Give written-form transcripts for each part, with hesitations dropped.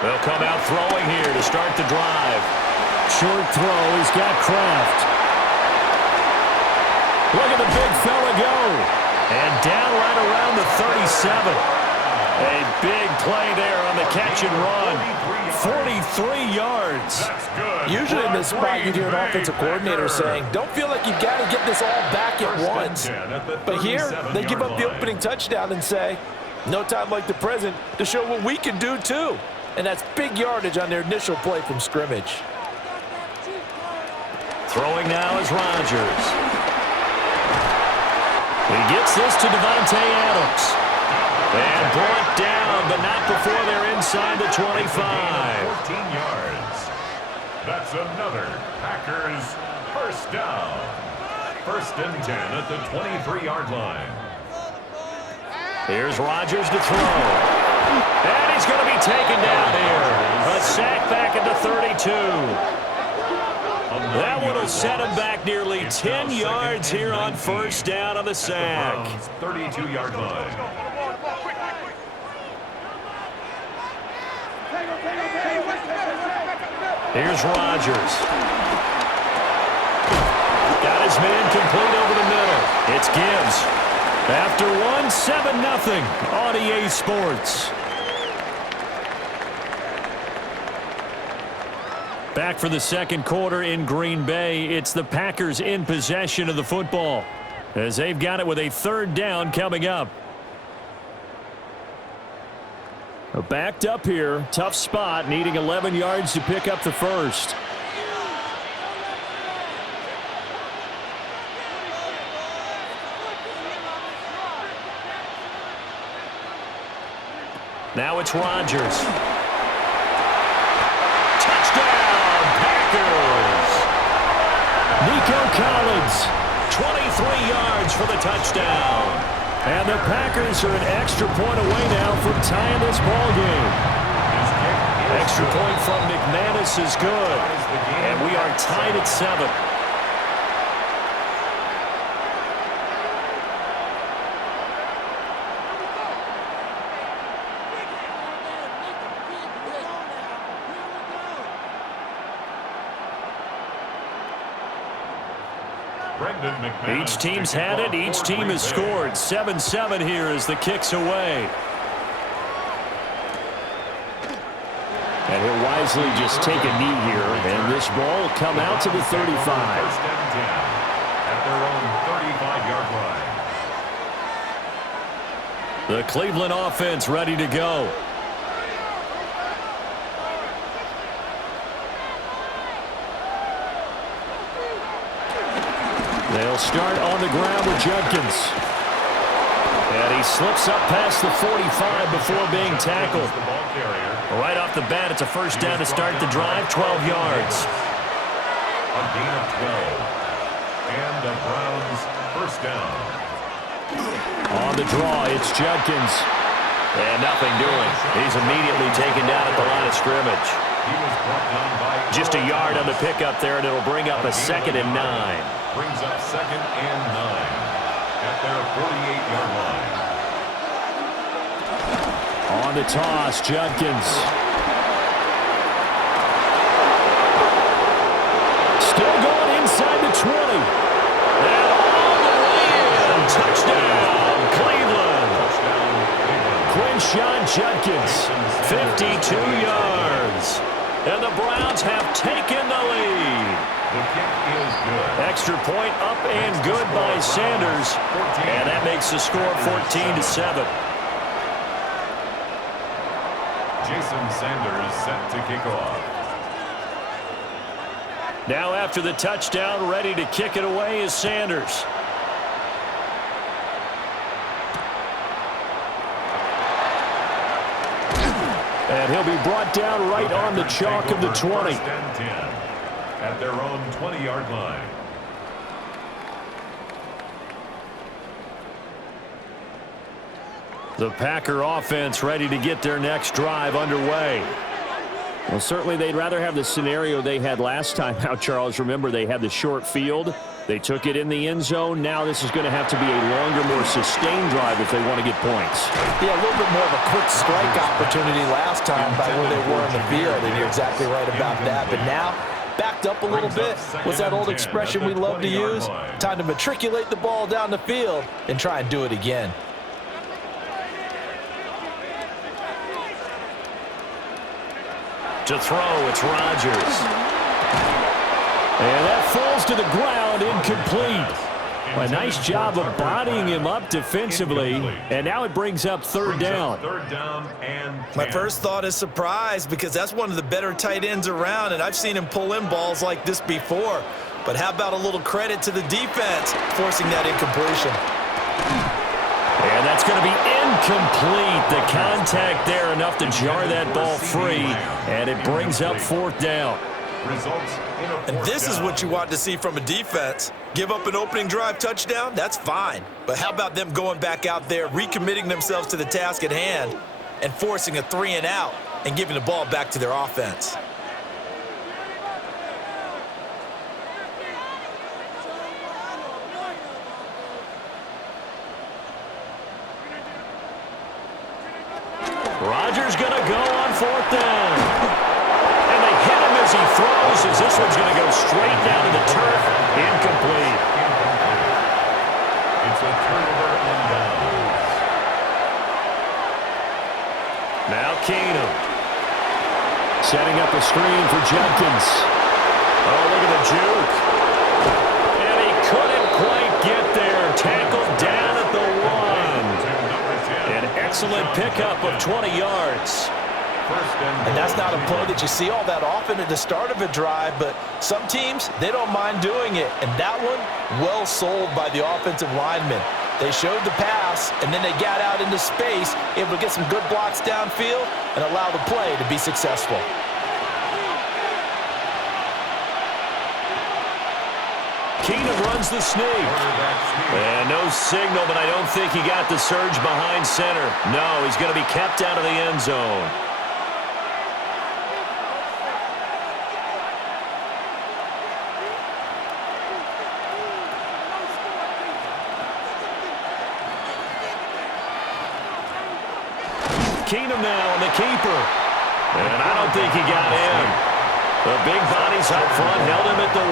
They'll come out throwing here to start the drive. Short throw. He's got Kraft. Look at the big fella go. And down right around the 37. A big play there on the catch and run. 43 yards. Usually in this spot, you'd hear an offensive coordinator saying, don't feel like you've got to get this all back at once. But here, they give up the opening touchdown and say, no time like the present to show what we can do too. And that's big yardage on their initial play from scrimmage. Throwing now is Rodgers. He gets this to Devontae Adams. And brought down, but not before they're inside the 25. 14 yards. That's another Packers first down. 1st and 10 at the 23-yard line. Here's Rodgers to throw. And he's going to be taken down here. A sack back at the 32. That one will set him back nearly 10 yards here on 1st down on the sack. 32-yard line. Here's Rodgers. Got his man complete over the middle. It's Gibbs. After one, 7-0 on EA Sports. Back for the second quarter in Green Bay. It's the Packers in possession of the football as they've got it with a 3rd down coming up. Backed up here. Tough spot. Needing 11 yards to pick up the first. Now it's Rodgers. Touchdown, Packers! Nico Collins, 23 yards for the touchdown. And the Packers are an extra point away now from tying this ball game. Extra point from McManus is good. And we are tied at 7. Each team's had it. Each team has scored. 7-7 here as the kick's away. And he'll wisely just take a knee here. And this ball will come out to the 35. At their own 35-yard line. The Cleveland offense ready to go. They'll start on the ground with Judkins. And he slips up past the 45 before being tackled. Right off the bat, it's a 1st down to start the drive, 12 yards. A gain of 12. And the Browns 1st down. On the draw, it's Judkins. And nothing doing. He's immediately taken down at the line of scrimmage. He was brought down by just a yard on the pickup there, and it'll bring up a 2nd and 9. Brings up 2nd and 9 at their 48-yard line. On the toss, Judkins. Still going inside the 20. And all the way in. Touchdown, Cleveland. Quinshon Judkins, 52 yards. And the Browns have taken the lead. The kick is good. Extra point up and good by Sanders. And that makes the score 14-7. Jason Sanders set to kick off. Now after the touchdown, ready to kick it away is Sanders. And he'll be brought down right on the chalk of the 20. 1st and 10 at their own 20-yard line. The Packer offense ready to get their next drive underway. Well, certainly they'd rather have the scenario they had last time out, Charles. Remember, they had the short field. They took it in the end zone. Now this is going to have to be a longer, more sustained drive if they want to get points. Yeah, a little bit more of a quick strike opportunity last time by where they were in the field, and you're exactly right about that. But now, backed up a little bit. What's that old expression we love to use? Time to matriculate the ball down the field and try and do it again. To throw, it's Rodgers. And that falls to the ground, incomplete. A nice job of bodying him up defensively, and now it brings up third down. My first thought is surprise, because that's one of the better tight ends around, and I've seen him pull in balls like this before. But how about a little credit to the defense forcing that incompletion? And that's going to be incomplete. The contact there enough to jar that ball free, and it brings up fourth down. And this is what you want to see from a defense. Give up an opening drive touchdown, that's fine. But how about them going back out there, recommitting themselves to the task at hand, and forcing a 3-and-out and giving the ball back to their offense? Rodgers going to go on fourth down. And they hit him as he throws, as this one's going to go straight down to the turf. Incomplete. It's a turnover on downs. Now Keenum. Setting up a screen for Jenkins. Oh, look at the juke. And he couldn't quite get there. Tackled down at the 1. An excellent pickup of 20 yards. And that's not a play that you see all that often at the start of a drive, but some teams, they don't mind doing it. And that one, well sold by the offensive lineman. They showed the pass, and then they got out into space, able to get some good blocks downfield and allow the play to be successful. Keenum runs the sneak. And no signal, but I don't think he got the surge behind center. No, he's going to be kept out of the end zone. Keenum now on the keeper. And I don't think he got in. The big bodies up front held him at the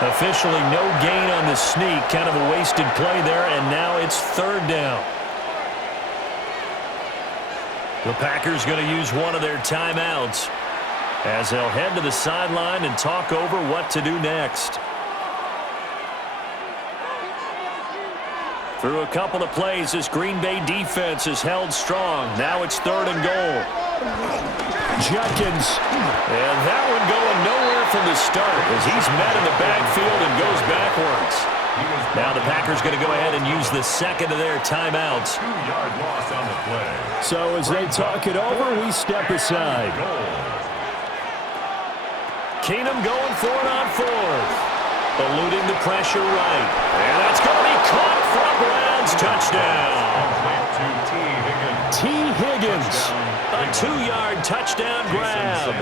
1. Officially no gain on the sneak. Kind of a wasted play there, and now it's third down. The Packers going to use one of their timeouts as they'll head to the sideline and talk over what to do next. Through a couple of plays, this Green Bay defense is held strong. Now it's third and goal. Jenkins. And that one going nowhere from the start as he's met in the backfield and goes backwards. Now the Packers going to go ahead and use the second of their timeouts. 2-yard loss on the play. So as they talk it over, we step aside. Keenum going for it on fourth. Eluding the pressure right. And that's going to be caught for a Browns touchdown. T. Higgins. A 2-yard touchdown grab.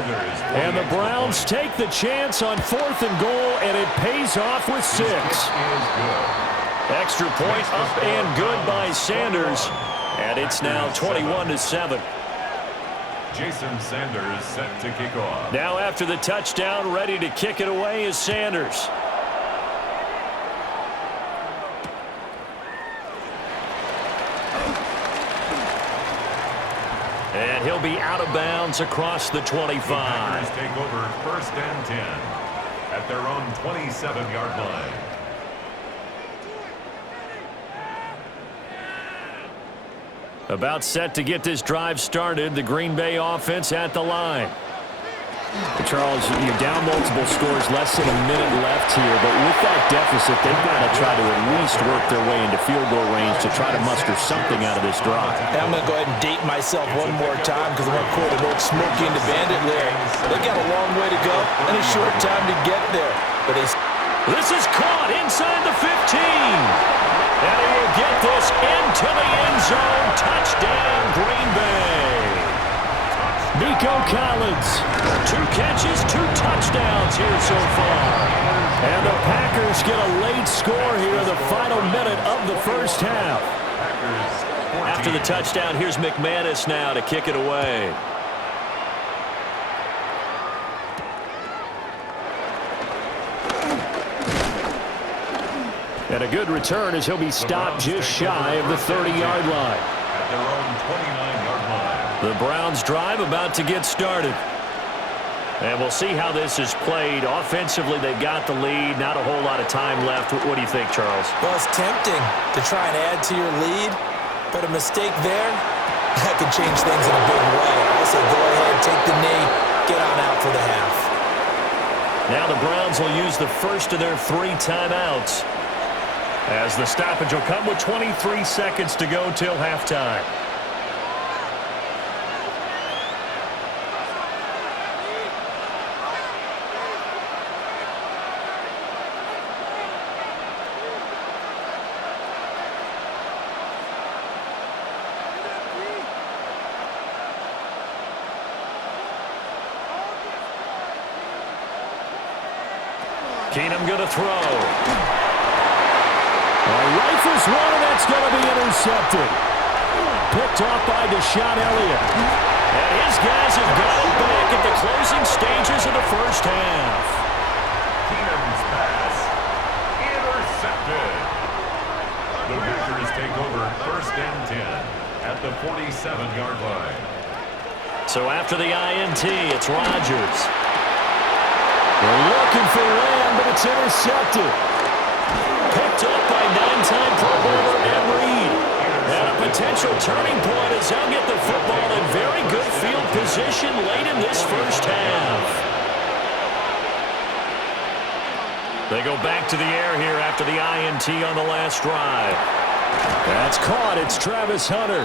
And the Browns take the chance on fourth and goal, and it pays off with 6. Extra point up and good by Sanders. And it's now 21-7. Jason Sanders set to kick off. Now after the touchdown, ready to kick it away is Sanders. And he'll be out of bounds across the 25. The Packers take over first and 10 at their own 27-yard line. About set to get this drive started. The Green Bay offense at the line. Charles, you're down multiple scores, less than a minute left here, but with that deficit, they've got to try to at least work their way into field goal range to try to muster something out of this drive. And I'm going to go ahead and date myself one more time because I want to quote an old Smokey and the Bandit lyric. They got a long way to go and a short time to get there. But this is caught inside the 15. And he will get this into the end zone. Touchdown, Green Bay. Nico Collins. 2 catches, 2 touchdowns here so far. And the Packers get a late score here in the final minute of the first half. After the touchdown, here's McManus now to kick it away. And a good return as he'll be stopped just shy of the 30-yard line. At their own 29-yard line. The Browns drive about to get started. And we'll see how this is played. Offensively, they've got the lead. Not a whole lot of time left. What do you think, Charles? Well, it's tempting to try and add to your lead, but a mistake there, that could change things in a big way. I say go ahead, take the knee, get on out for the half. Now the Browns will use the first of their 3 timeouts, as the stoppage will come with 23 seconds to go till halftime. Keenum going to throw. Rifles one, and that's going to be intercepted. Picked off by Deshaun Elliott. And his guys have got it back at the closing stages of the first half. Keenum's pass intercepted. The Packers take over first and 10 at the 47-yard line. So after the INT, it's Rodgers. They're looking for Lamb, but it's intercepted. Picked up by 9-time Pro Bowler Ed Reed. And a potential turning point as they'll get the football in very good field position late in this first half. They go back to the air here after the INT on the last drive. That's caught. It's Travis Hunter.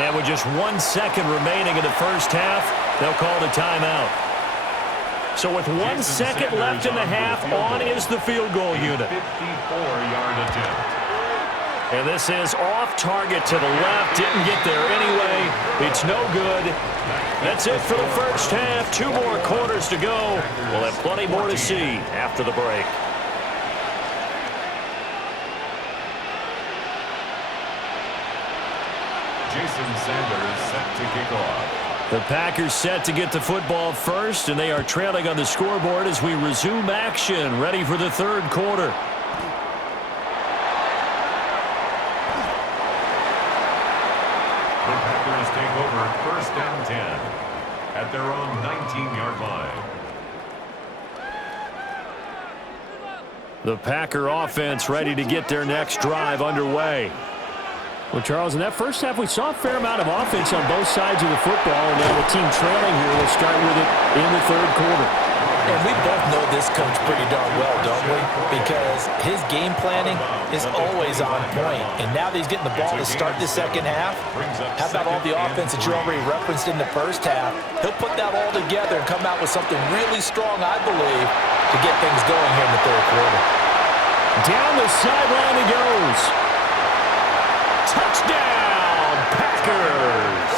And with just 1 second remaining in the first half, they'll call the timeout. So with 1 second left in the half, on is the field goal unit. 54-yard attempt. And this is off target to the left. Didn't get there anyway. It's no good. That's it for the first half. 2 more quarters to go. We'll have plenty more to see after the break. Jason Sanders set to kick off. The Packers set to get the football first, and they are trailing on the scoreboard as we resume action, ready for the third quarter. The Packers take over first and 10 at their own 19-yard line. The Packer offense ready to get their next drive underway. Well, Charles, in that first half, we saw a fair amount of offense on both sides of the football, and now the team trailing here will start with it in the third quarter. And we both know this coach pretty darn well, don't we? Because his game planning is always on point. And now that he's getting the ball to start the second half, how about all the offense that you already referenced in the first half? He'll put that all together and come out with something really strong, I believe, to get things going here in the third quarter. Down the sideline he goes. Touchdown, Packers!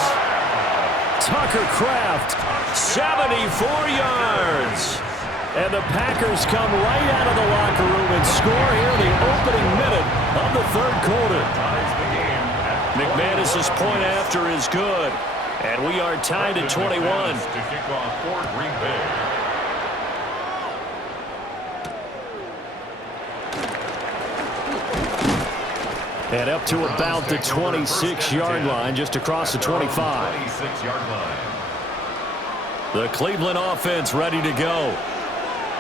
Tucker Kraft, 74 yards. and the Packers come right out of the locker room and score here in the opening minute of the third quarter. McManus's point after is good, and we are tied at 21. To kick off for Green Bay. And up to about the 26-yard line, just across the 25. 26-yard line. The Cleveland offense ready to go.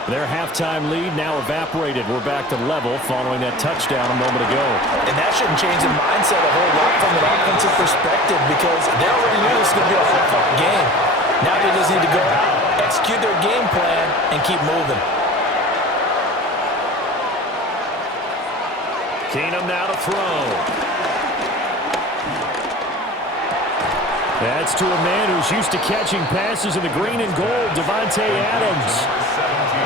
Their halftime lead now evaporated. We're back to level following that touchdown a moment ago. And that shouldn't change the mindset a whole lot from an offensive perspective because they already knew this was going to be a hard-fought game. Now they just need to go out, execute their game plan, and keep moving. Keenum now to throw. That's to a man who's used to catching passes in the green and gold, Devontae Adams.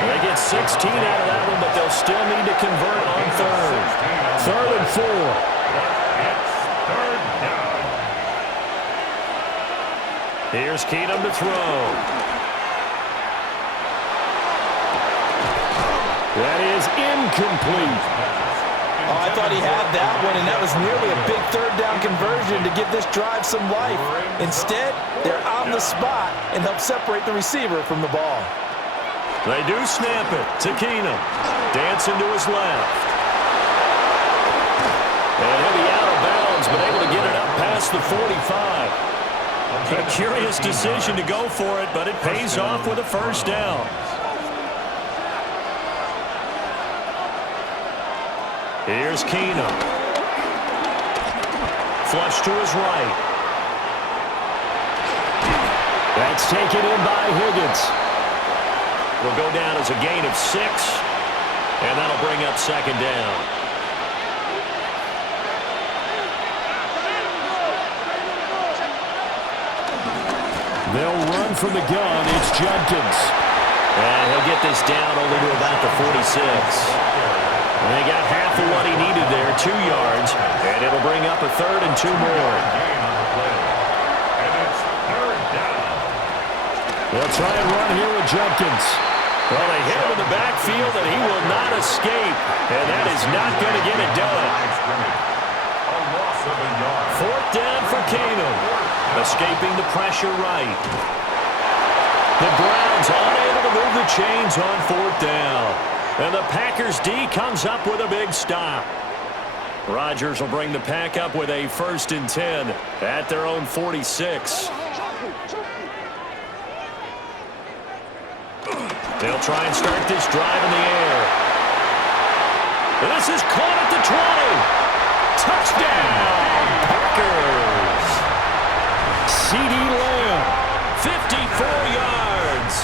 They get 16 out of that one, but they'll still need to convert on third. 3rd and 4. It's third down. Here's Keenum to throw. That is incomplete. Oh, I thought he had that one, and that was nearly a big third down conversion to give this drive some life. Instead, they're on the spot and help separate the receiver from the ball. They do snap it to Keenum. Dancing to his left. And he'll be out of bounds, but able to get it up past the 45. A curious decision to go for it, but it pays off with a first down. Here's Keenum. Flush to his right. That's taken in by Higgins. Will go down as a gain of 6, and that'll bring up second down. They'll run from the gun. It's Jenkins. And he'll get this down only to about the 46. And they got half of what he needed there, 2 yards, and it'll bring up a 3rd and 2 more. And it's 3rd down. They'll try and run here with Jenkins. Well, they hit him in the backfield, and he will not escape. And that is not going to get it done. A loss of a yard. 4th down for Keenum. Escaping the pressure right. The Browns unable to move the chains on 4th down. And the Packers D comes up with a big stop. Rodgers will bring the Pack up with a 1st and 10 at their own 46. They'll try and start this drive in the air. And this is caught at the 20. Touchdown, Packers. CeeDee Lamb, 54 yards.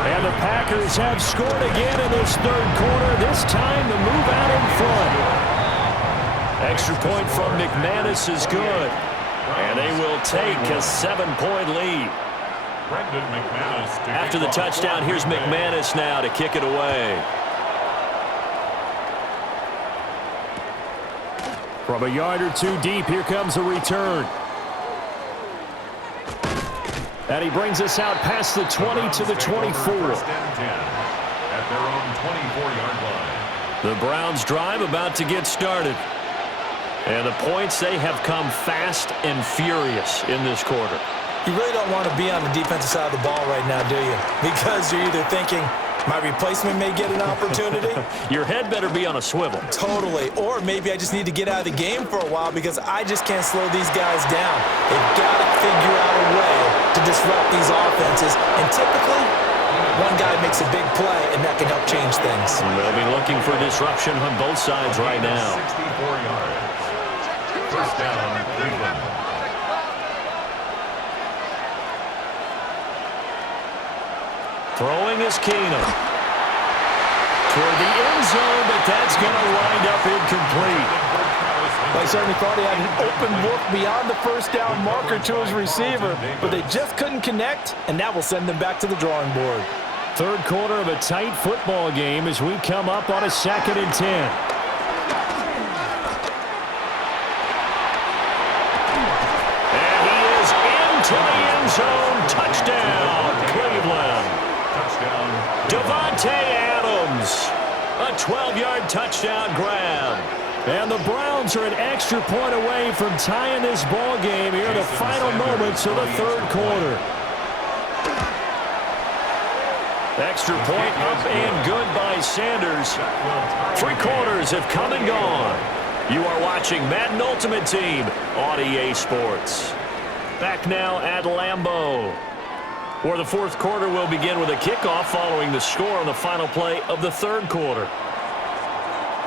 and the Packers have scored again in this 3rd quarter. This time the move out in front. Extra point from McManus is good. And they will take a 7-point lead. After the touchdown, here's McManus now to kick it away. From a yard or 2 deep, here comes a return. And he brings us out past the 20 to the 24. At their own 24-yard line. The Browns drive about to get started. And the points, they have come fast and furious in this quarter. You really don't want to be on the defensive side of the ball right now, do you? Because you're either thinking, my replacement may get an opportunity. Your head better be on a swivel. Totally. Or maybe I just need to get out of the game for a while because I just can't slow these guys down. They've got to figure out a way to disrupt these offenses. And typically, one guy makes a big play, and that can help change things. They'll be looking for disruption on both sides right now. 64 yards. First down, Cleveland. Throwing is Keenum. Toward the end zone, but that's going to wind up incomplete. I certainly thought he had an open look beyond the first down marker to his receiver, but they just couldn't connect, and that will send them back to the drawing board. 3rd quarter of a tight football game as we come up on a 2nd and 10. To the end zone, touchdown, Cleveland. Touchdown. Davante Adams, a 12-yard touchdown grab. And the Browns are an extra point away from tying this ball game here in the final moments of the 3rd quarter. Extra point up and good by Sanders. 3 quarters have come and gone. You are watching Madden Ultimate Team on EA Sports. Back now at Lambeau, where the 4th quarter will begin with a kickoff following the score on the final play of the 3rd quarter.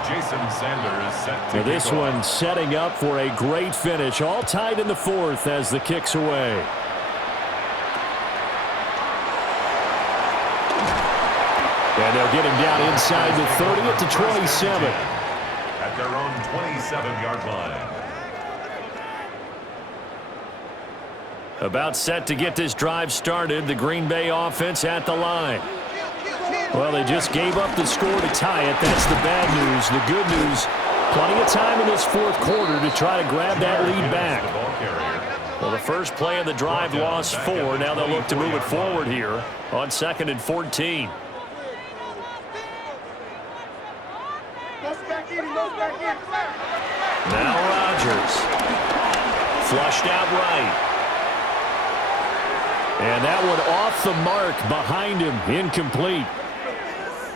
Jason Sanders set to Now this kick off. one setting up for a great finish. All tied in the 4th as the kick's away. And they'll get him down inside the 30 at the 27. At their own 27-yard line. About set to get this drive started, the Green Bay offense at the line. Well, they just gave up the score to tie it. That's the bad news. The good news, plenty of time in this 4th quarter to try to grab that lead back. Well, the first play of the drive lost 4. Now they'll look to move it forward here on 2nd and 14. Now Rodgers. Flushed out right. And that one off the mark behind him. Incomplete.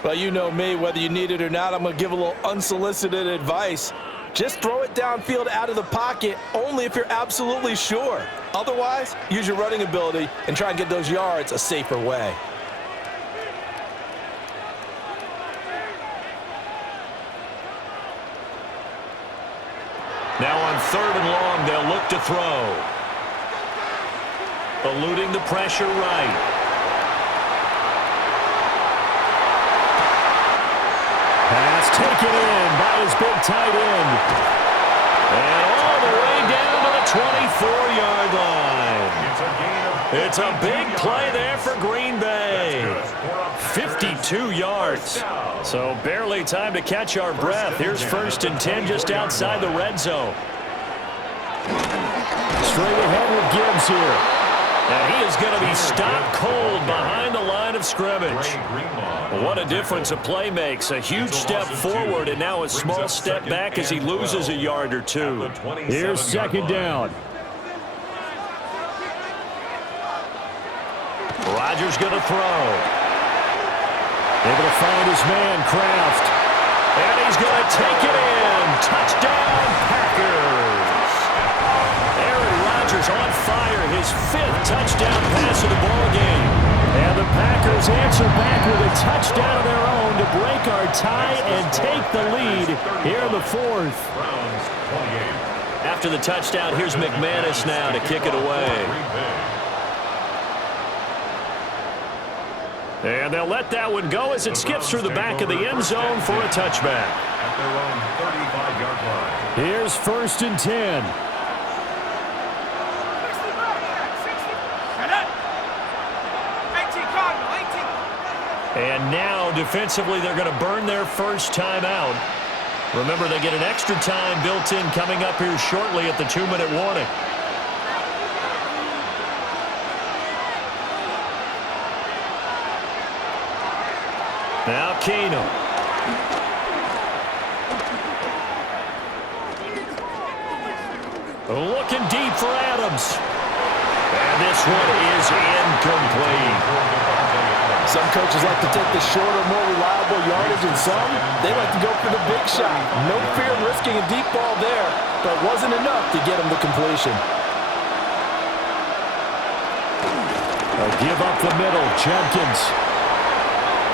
Well, you know me, whether you need it or not, I'm going to give a little unsolicited advice. Just throw it downfield out of the pocket only if you're absolutely sure. Otherwise, use your running ability and try and get those yards a safer way. Now on 3rd and long, they'll look to throw. Eluding the pressure right. Pass taken in by his big tight end. And all the way down to the 24-yard line. It's a big play there for Green Bay. 52 yards. So barely time to catch our breath. Here's 1st and 10 just outside the red zone. Straight ahead with Gibbs here. And he is going to be stopped cold behind the line of scrimmage. What a difference a play makes. A huge step forward and now a small step back as he loses a yard or two. Here's 2nd down. Rodgers going to throw. Able to find his man, Kraft. And he's going to take it in. Touchdown, Packers. Aaron Rodgers on fire. His 5th touchdown pass of the ball game. And the Packers answer back with a touchdown of their own to break our tie and take the lead here in the 4th. After the touchdown, here's McManus now to kick it away. And they'll let that one go as it skips through the back of the end zone for a touchback. At their own 35-yard line. Here's 1st and 10. And now, defensively, they're going to burn their first timeout. Remember, they get an extra time built in coming up here shortly at the 2-minute warning. Now Kano. Looking deep for Adams. And this one is incomplete. Some coaches like to take the shorter, more reliable yardage, and some, they like to go for the big shot. No fear in risking a deep ball there, but it wasn't enough to get him to completion. A give up the middle, Jenkins.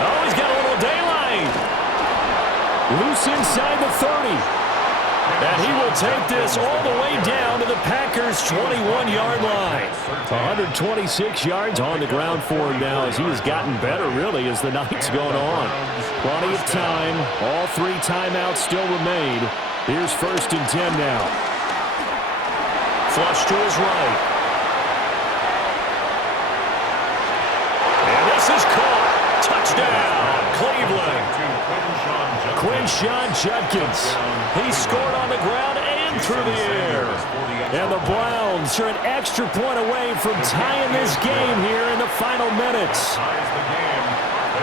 Oh, he's got a little daylight. Loose inside the 30. And he will take this all the way down to the Packers' 21-yard line. 126 yards on the ground for him now as he has gotten better, really, as the night's gone on. Plenty of time. All 3 timeouts still remain. Here's 1st and 10 now. Flush to his right. And this is caught. Touchdown, Cleveland. Quinshon Judkins. He scored on the ground and through the air. And the Browns are an extra point away from tying this game here in the final minutes.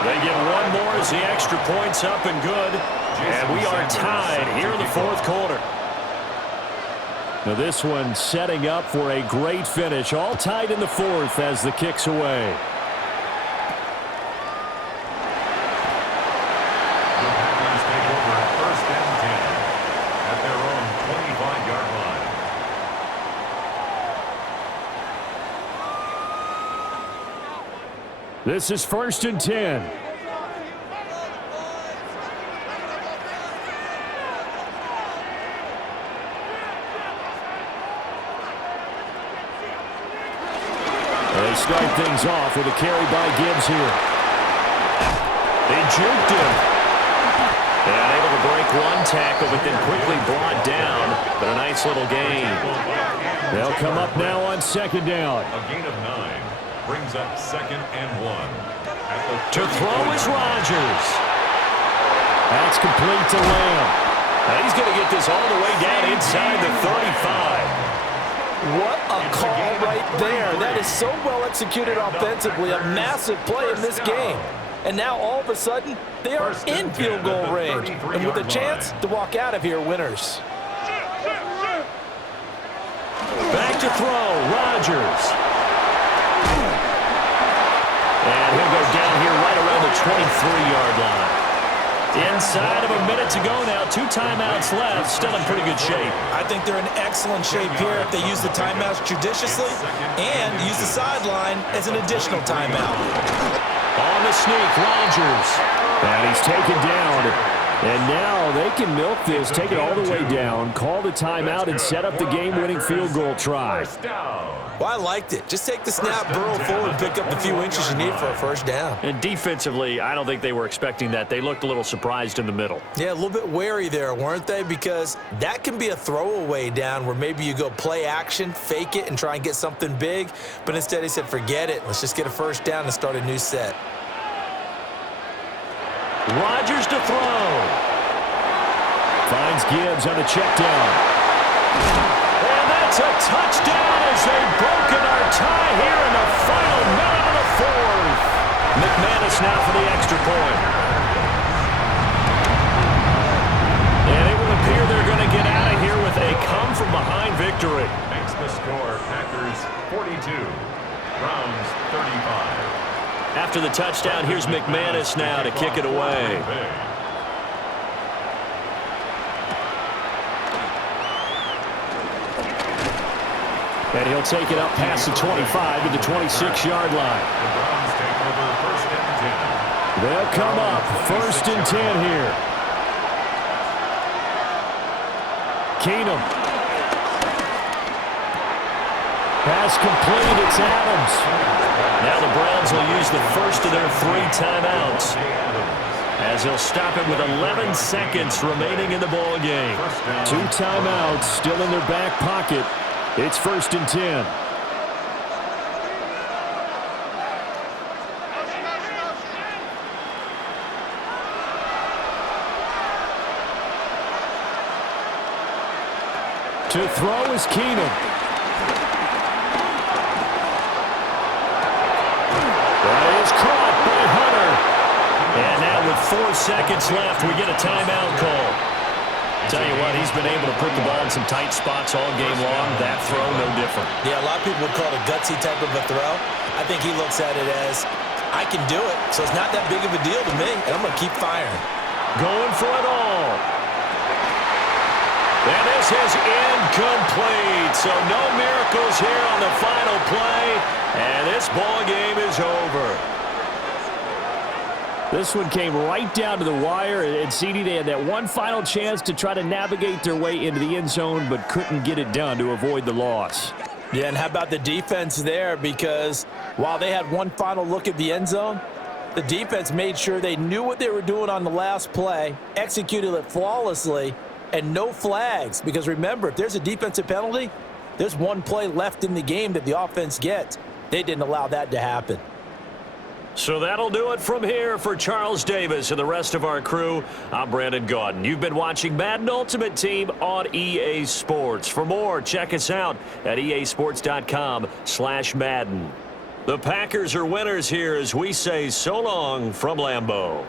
They get one more as the extra point's up and good. And we are tied here in the 4th quarter. Now this one setting up for a great finish. All tied in the 4th as the kick's away. This is 1st and 10. They start things off with a carry by Gibbs here. They juked him. And able to break one tackle, but then quickly brought down. But a nice little gain. They'll come up now on 2nd down. A gain of 9 brings up 2nd and 1. To throw is Rodgers. That's complete to Lamb. And he's going to get this all the way down inside the 35. What a call right there. That is so well executed offensively. A massive play in this game. And now all of a sudden, they are in field goal range. And with a chance to walk out of here winners. Back to throw, Rodgers. And he'll go down here right around the 23-yard line. Inside of a minute to go now. 2 timeouts left. Still in pretty good shape. I think they're in excellent shape here if they use the timeouts judiciously and use the sideline as an additional timeout. On the sneak, Rodgers. And he's taken down. And now they can milk this, take it all the way down, call the timeout, and set up the game-winning field goal try. Well, I liked it. Just take the snap, burrow forward, and pick up the few inches you need for a first down. And defensively, I don't think they were expecting that. They looked a little surprised in the middle. Yeah, a little bit wary there, weren't they? Because that can be a throwaway down where maybe you go play action, fake it, and try and get something big. But instead he said, forget it. Let's just get a first down and start a new set. Rodgers to throw. Finds Gibbs on the check down. And that's a touchdown as they've broken our tie here in the final minute of the fourth. McManus now for the extra point. And it will appear they're going to get out of here with a come-from-behind victory. Makes the score Packers 42, Browns 35. After the touchdown, here's McManus now to kick it away. And he'll take it up past the 25 to the 26-yard line. The Browns take over first and 10. They'll come up first and 10 here. Keenum. Pass complete. It's Adams. Now the Browns will use the first of their 3 timeouts, as they'll stop it with 11 seconds remaining in the ball game. 2 timeouts still in their back pocket. It's first and 10. To throw is Keenum. And now with 4 seconds left, we get a timeout call. Tell you what, he's been able to put the ball in some tight spots all game long. That throw, no different. Yeah, a lot of people would call it a gutsy type of a throw. I think he looks at it as, I can do it, so it's not that big of a deal to me, and I'm going to keep firing. Going for it all. And this is incomplete. So no miracles here on the final play. And this ball game is over. This one came right down to the wire, and CD, they had that one final chance to try to navigate their way into the end zone, but couldn't get it done to avoid the loss. Yeah, and how about the defense there? Because while they had one final look at the end zone, the defense made sure they knew what they were doing on the last play, executed it flawlessly, and no flags. Because remember, if there's a defensive penalty, there's one play left in the game that the offense gets. They didn't allow that to happen. So that'll do it from here for Charles Davis and the rest of our crew. I'm Brandon Gaudin. You've been watching Madden Ultimate Team on EA Sports. For more, check us out at easports.com/Madden. The Packers are winners here as we say so long from Lambeau.